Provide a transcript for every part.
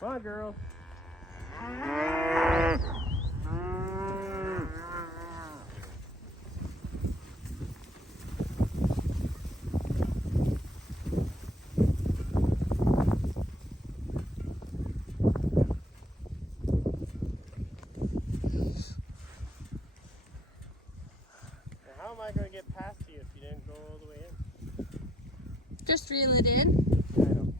Come on, girl. How am I going to get past you if you didn't go all the way in? Just reel it in. I know.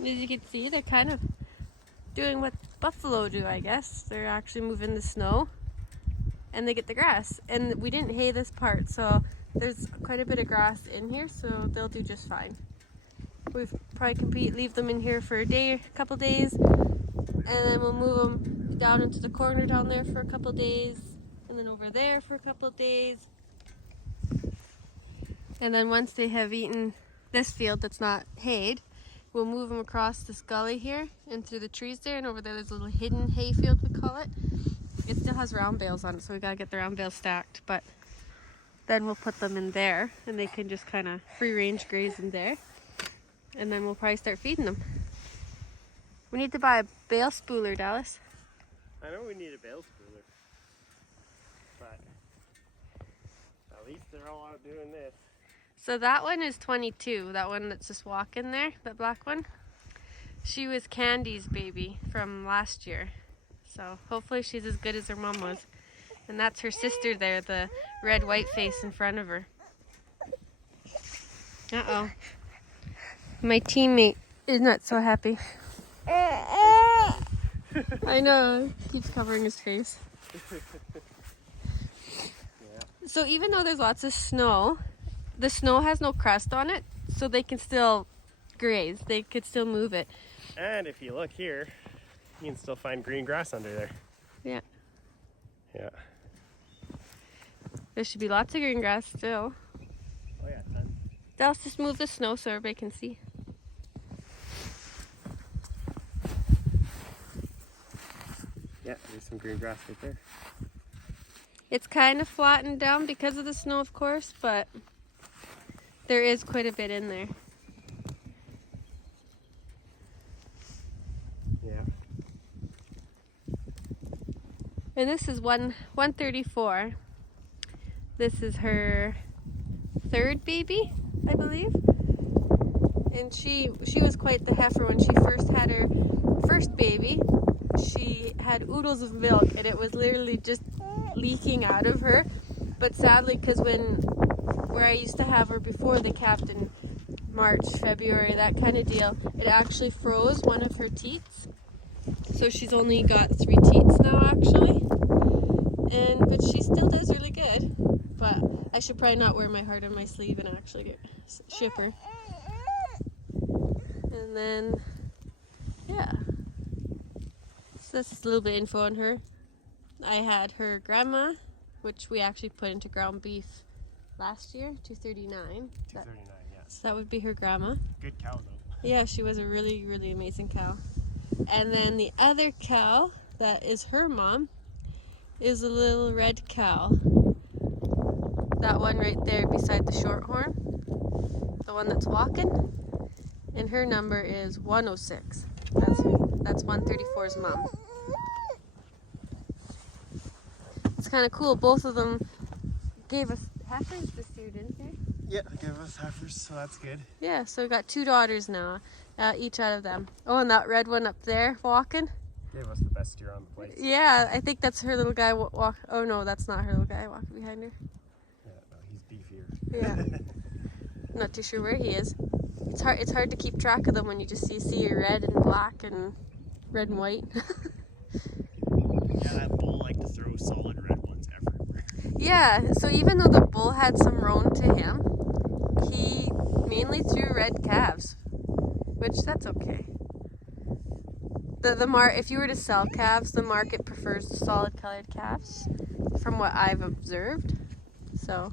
As you can see, they're kind of doing what buffalo do, I guess. They're actually moving the snow and they get the grass. And we didn't hay this part, so there's quite a bit of grass in here, so they'll do just fine. We've probably leave them in here for a day, a couple days, and then we'll move them down into the corner down there for a couple days, and then over there for a couple days. And then once they have eaten this field that's not hayed, we'll move them across this gully here and through the trees there, and over there's a little hidden hay field, we call it. It still has round bales on it, so we gotta get the round bales stacked, but then we'll put them in there and they can just kind of free range graze in there. And then we'll probably start feeding them. We need to buy a bale spooler, Dallas. I know we need a bale spooler, but at least they're all out doing this. So that one is 22, that one that's just walking there, that black one. She was Candy's baby from last year. So hopefully she's as good as her mom was. And that's her sister there, the red white face in front of her. Uh-oh. My teammate is not so happy. I know, keeps covering his face. Yeah. So even though there's lots of snow, the snow has no crust on it, so they can still graze. They could still move it. And if you look here, you can still find green grass under there. Yeah. Yeah. There should be lots of green grass still. Oh yeah, tons. Let's just move the snow so everybody can see. Yeah, there's some green grass right there. It's kind of flattened down because of the snow, of course, but there is quite a bit in there. Yeah. And this is 134. This is her third baby, I believe. And she was quite the heifer when she first had her first baby. She had oodles of milk and it was literally just leaking out of her. But sadly, because where I used to have her before, they capped in March, February, that kind of deal, it actually froze one of her teats. So she's only got 3 teats now, actually. But she still does really good. But I should probably not wear my heart on my sleeve and actually ship her. And then, yeah. So that's a little bit of info on her. I had her grandma, which we actually put into ground beef last year, 239. 239, yes. So that would be her grandma. Good cow though. Yeah, she was a really, really amazing cow. And then the other cow that is her mom is a little red cow. That one right there beside the shorthorn, the one that's walking. And her number is 106. That's 134's mom. It's kind of cool. Both of them gave us heifers this year, didn't they? Yeah, give us heifers, so that's good. Yeah, so we got 2 daughters now, each out of them. Oh, and that red one up there walking. Gave us the best steer on the place. Yeah, I think that's her little guy oh no, that's not her little guy walking behind her. Yeah, no, he's beefier. Yeah. Not too sure where he is. It's hard to keep track of them when you just see red and black and red and white. Yeah, that bull liked to throw solid red ones everywhere. Yeah, so even though the bull had some roan to him, he mainly threw red calves, which that's okay. If you were to sell calves, the market prefers the solid colored calves, from what I've observed. So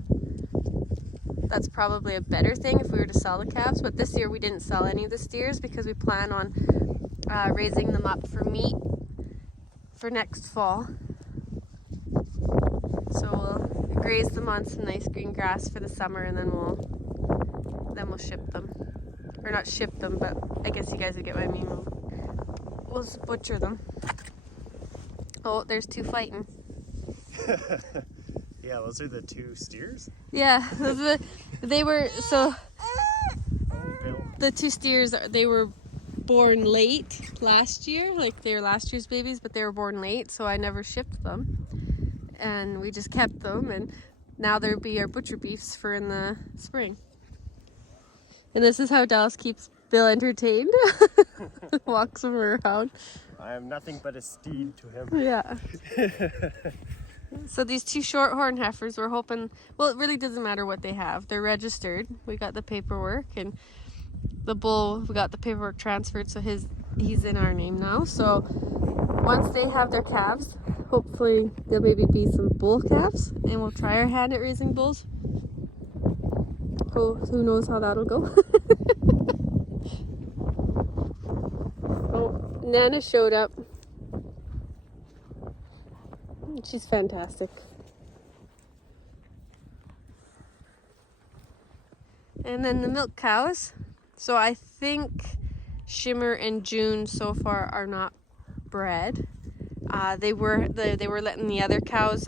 that's probably a better thing if we were to sell the calves. But this year we didn't sell any of the steers because we plan on raising them up for meat for next fall. So we'll graze them on some nice green grass for the summer, and then we'll then we'll ship them. Or not ship them, but I guess you guys would get what I mean. We'll just butcher them. Oh, there's two fighting. Yeah, those are the two steers? Yeah, they were, so Bill. the two steers, they were born late last year. Like, they were last year's babies, but they were born late, so I never shipped them. And we just kept them, and now there'll be our butcher beefs for in the spring. And this is how Dallas keeps Bill entertained. Walks him around. I am nothing but a steed to him. Yeah. So these two shorthorn heifers, we're hoping, well, it really doesn't matter what they have. They're registered. We got the paperwork, and the bull, we got the paperwork transferred, so he's in our name now. So once they have their calves, hopefully there'll maybe be some bull calves, and we'll try our hand at raising bulls. Who knows how that'll go. Oh, Nana showed up. She's fantastic. And then the milk cows. So I think Shimmer and June so far are not bred. They were letting the other cows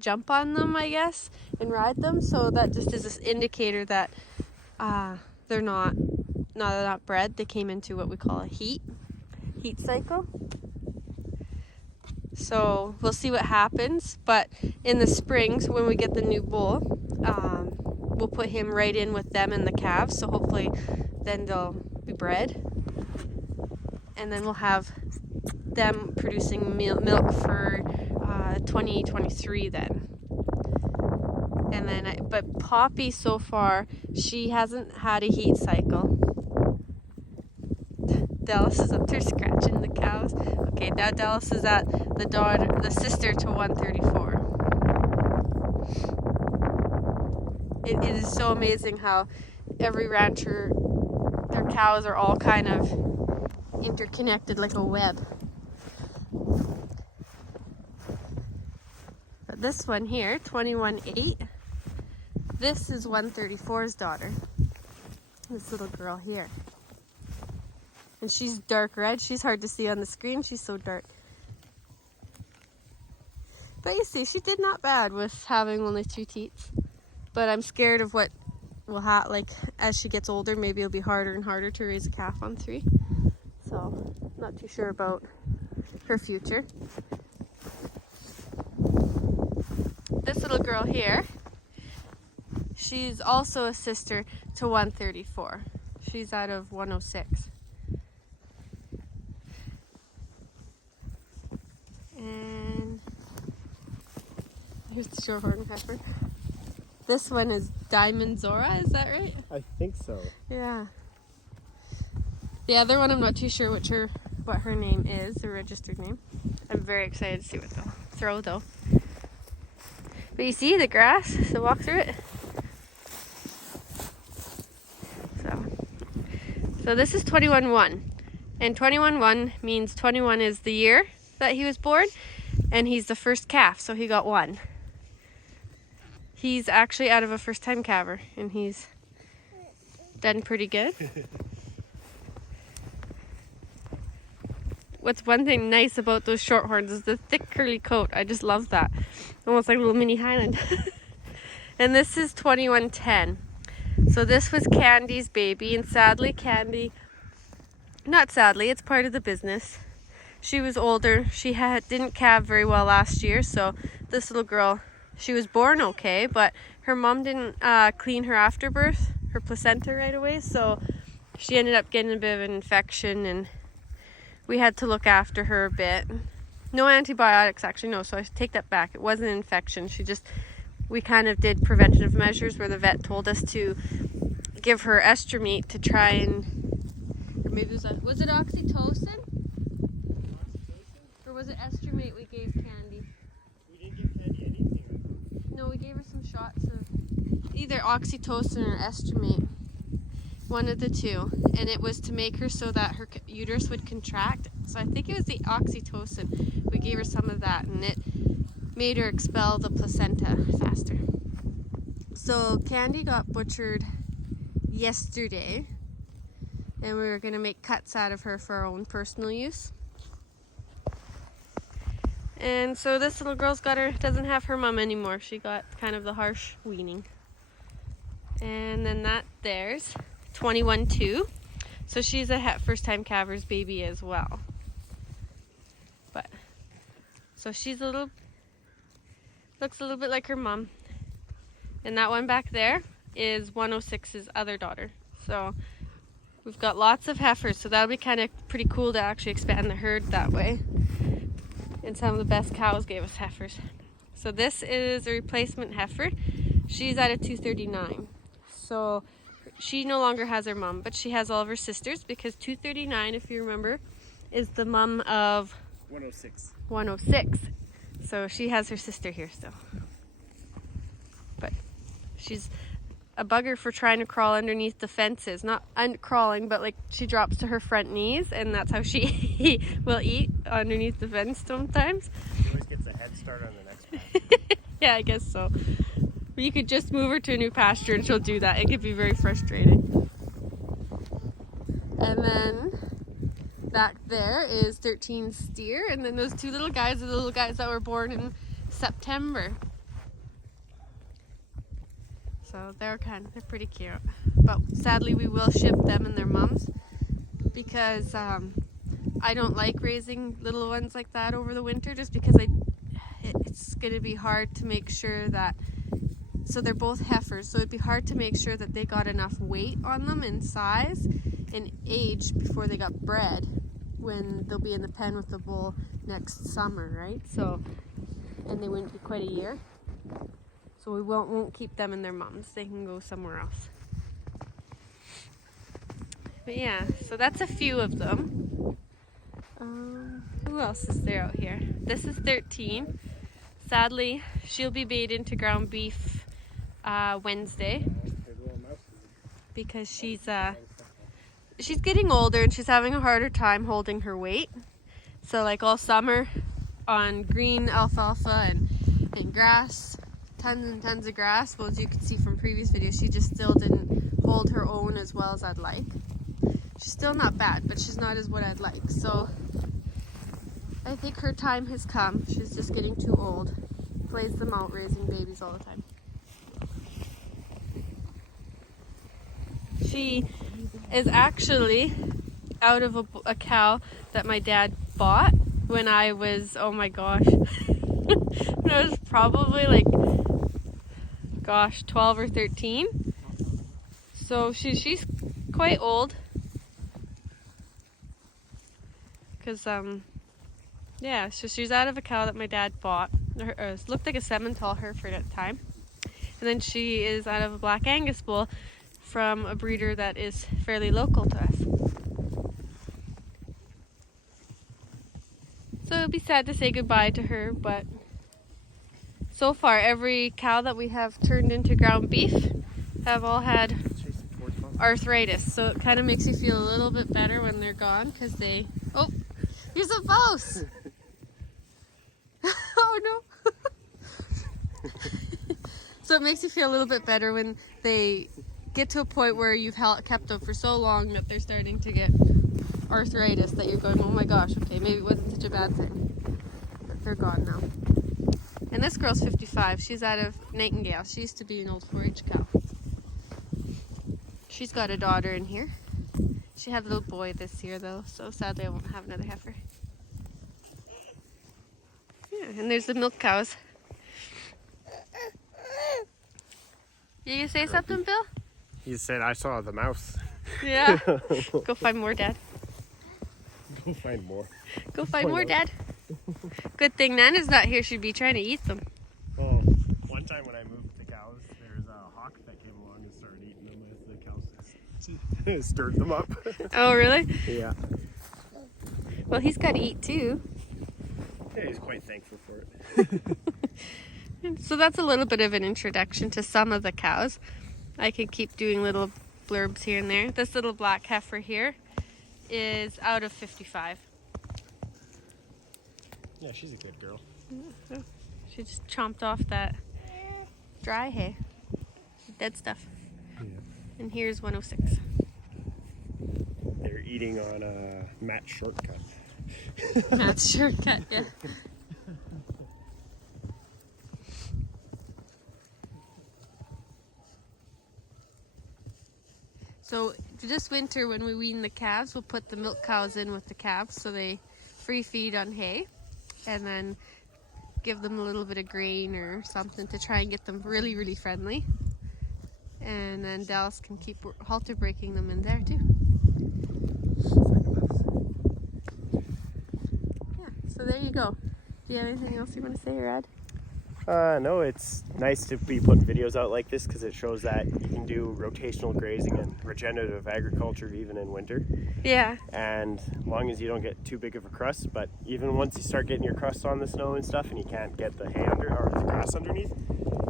jump on them, I guess, and ride them. So that just is an indicator that they're not bred. They came into what we call a heat cycle. So we'll see what happens. But in the springs, when we get the new bull, we'll put him right in with them and the calves. So hopefully then they'll be bred. And then we'll have them producing milk for 2023 then. And then, but Poppy so far, she hasn't had a heat cycle. Dallas is up there scratching the cows. Okay, now Dallas is at the sister to 134. It is so amazing how every rancher, their cows are all kind of interconnected like a web. But this one here, 21.8, this is 134's daughter. This little girl here. And she's dark red. She's hard to see on the screen. She's so dark. But you see, she did not bad with having only 2 teats. But I'm scared of what will happen. Like, as she gets older, maybe it'll be harder and harder to raise a calf on 3. So, not too sure about her future. This little girl here, she's also a sister to 134. She's out of 106. And here's the shorthorn heifer. This one is Diamond Zora, is that right? I think so. Yeah. The other one, I'm not too sure what her name is, the registered name. I'm very excited to see what they'll throw though. But you see the grass, so walk through it. So this is 21-1. And 21-1 means 21 is the year that he was born, and he's the first calf, so he got 1. He's actually out of a first-time calver, and he's done pretty good. What's one thing nice about those shorthorns is the thick curly coat. I just love that. Almost like a little mini Highland. And this is 21-10. So this was Candy's baby, and sadly Candy, not sadly, it's part of the business. She was older. She didn't calve very well last year, so this little girl, she was born okay, but her mom didn't clean her afterbirth, her placenta right away, so she ended up getting a bit of an infection, and we had to look after her a bit. No antibiotics, actually, no, so I take that back. It wasn't an infection. We kind of did preventative measures where the vet told us to give her estromate to try and, or maybe was it oxytocin? Or was it estromate we gave Candy? We didn't give Candy anything. No, we gave her some shots of either oxytocin or estromate. One of the two. And it was to make her so that her uterus would contract. So I think it was the oxytocin. We gave her some of that, and it made her expel the placenta faster. So Candy got butchered yesterday. And we were going to make cuts out of her for our own personal use. And so this little girl's doesn't have her mom anymore. She got kind of the harsh weaning. And then there's 21-2. So she's a first-time calver's baby as well. But, so she's looks a little bit like her mom. And that one back there is 106's other daughter. So we've got lots of heifers, so that'll be kind of pretty cool to actually expand the herd that way. And some of the best cows gave us heifers. So this is a replacement heifer. She's at a 239. So she no longer has her mom, but she has all of her sisters, because 239, if you remember, is the mom of 106. 106. So she has her sister here still. But she's a bugger for trying to crawl underneath the fences. Not crawling, but like she drops to her front knees, and that's how she will eat, underneath the fence sometimes. She always gets a head start on the next pasture. Yeah, I guess so. You could just move her to a new pasture and she'll do that. It could be very frustrating. And then back there is 13 steer, and then those two little guys are the little guys that were born in September. So they're pretty cute. But sadly we will ship them and their moms, because I don't like raising little ones like that over the winter, just because it's going to be hard to make sure that, so they're both heifers, so it'd be hard to make sure that they got enough weight on them and size and age before they got bred, when they'll be in the pen with the bull next summer, right? So, and they wouldn't be quite a year. So we won't keep them and their moms. They can go somewhere else. But yeah, so that's a few of them. Who else is there out here? This is 13. Sadly, she'll be made into ground beef Wednesday, because she's getting older and she's having a harder time holding her weight. So like all summer on green alfalfa and grass, tons and tons of grass, well, as you can see from previous videos, she just still didn't hold her own as well as I'd like. She's still not bad, but she's not as what I'd like. So I think her time has come. She's just getting too old. Plays them out raising babies all the time. She is actually out of a cow that my dad bought when I was, oh my gosh, when I was probably like, 12 or 13. So she's quite old. Because, yeah, so she's out of a cow that my dad bought. It looked like a Simmental Hereford at the time. And then she is out of a Black Angus bull from a breeder that is fairly local to us. So it'll be sad to say goodbye to her, but so far every cow that we have turned into ground beef have all had arthritis. So it kind of makes you feel a little bit better when they're gone, because they... Oh, here's a mouse! Oh no! So it makes you feel a little bit better when they get to a point where you've kept them for so long that they're starting to get arthritis, that you're going, oh my gosh, okay, maybe it wasn't such a bad thing. But they're gone now. And this girl's 55. She's out of Nightingale. She used to be an old 4-H cow. She's got a daughter in here. She had a little boy this year though, so sadly I won't have another heifer. Yeah, and there's the milk cows. You say something, Bill? He said, I saw the mouse. Yeah. Go find more, Dad. Go find more. Go find more, Dad. Good thing Nana's not here. She'd be trying to eat them. Oh, one time when I moved the cows, there's a hawk that came along and started eating them as the cows stirred them up. Oh, really? Yeah. Well, he's got to eat too. Yeah, he's quite thankful for it. So that's a little bit of an introduction to some of the cows. I could keep doing little blurbs here and there. This little black heifer here is out of 55. Yeah, she's a good girl. She just chomped off that dry hay. Dead stuff. Yeah. And here's 106. They're eating on a Matt's shortcut. Matt's shortcut, yeah. So this winter when we wean the calves, we'll put the milk cows in with the calves so they free feed on hay, and then give them a little bit of grain or something to try and get them really, really friendly. And then Dallas can keep halter breaking them in there too. Yeah, so there you go. Do you have anything else you want to say or add? No, it's nice to be putting videos out like this because it shows that you can do rotational grazing and regenerative agriculture even in winter. Yeah. And as long as you don't get too big of a crust, but even once you start getting your crust on the snow and stuff and you can't get the hay under or the grass underneath,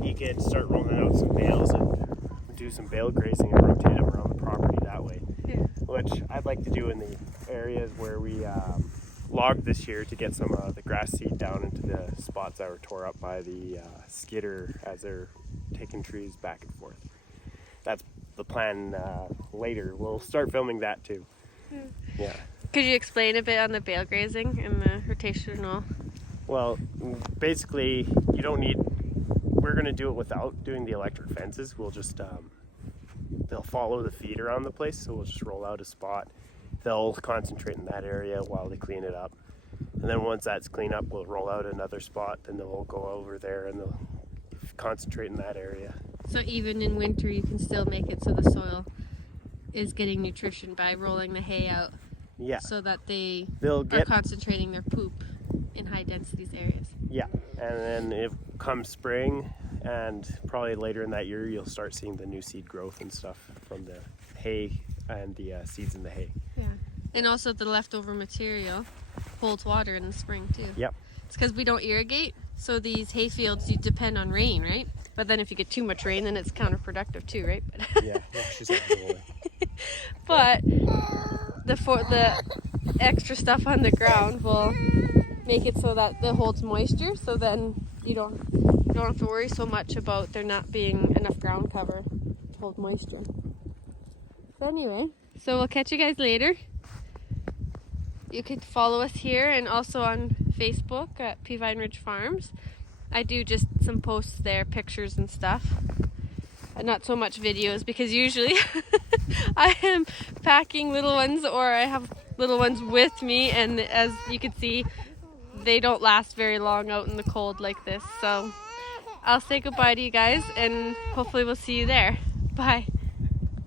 you can start rolling out some bales and do some bale grazing and rotate them around the property that way. Yeah. Which I'd like to do in the areas where we logged this year to get some of the grass seed down into the spots that were tore up by the skidder as they're taking trees back and forth. That's the plan later. We'll start filming that too. Yeah. Could you explain a bit on the bale grazing and the rotational? Well, basically, you don't need. We're going to do it without doing the electric fences. We'll just they'll follow the feed around the place, so we'll just roll out a spot. They'll concentrate in that area while they clean it up. And then once that's cleaned up, we'll roll out another spot, and they'll go over there and they'll concentrate in that area. So even in winter, you can still make it so the soil is getting nutrition by rolling the hay out. Yeah. So that they'll are concentrating their poop in high densities areas. Yeah, and then if comes spring and probably later in that year, you'll start seeing the new seed growth and stuff from the hay and the seeds in the hay. Yeah, and also the leftover material holds water in the spring too. Yep. It's because we don't irrigate, so these hay fields you depend on rain, right? But then if you get too much rain, then it's counterproductive too, right? Yeah, she's like rolling. But the extra stuff on the ground will make it so that it holds moisture, so then you don't have to worry so much about there not being enough ground cover to hold moisture. So anyway, so we'll catch you guys later. You can follow us here and also on Facebook at Peavine Ridge Farms. I do just some posts there, pictures and stuff. And not so much videos because usually I am packing little ones or I have little ones with me, and as you can see, they don't last very long out in the cold like this. So I'll say goodbye to you guys and hopefully we'll see you there. Bye.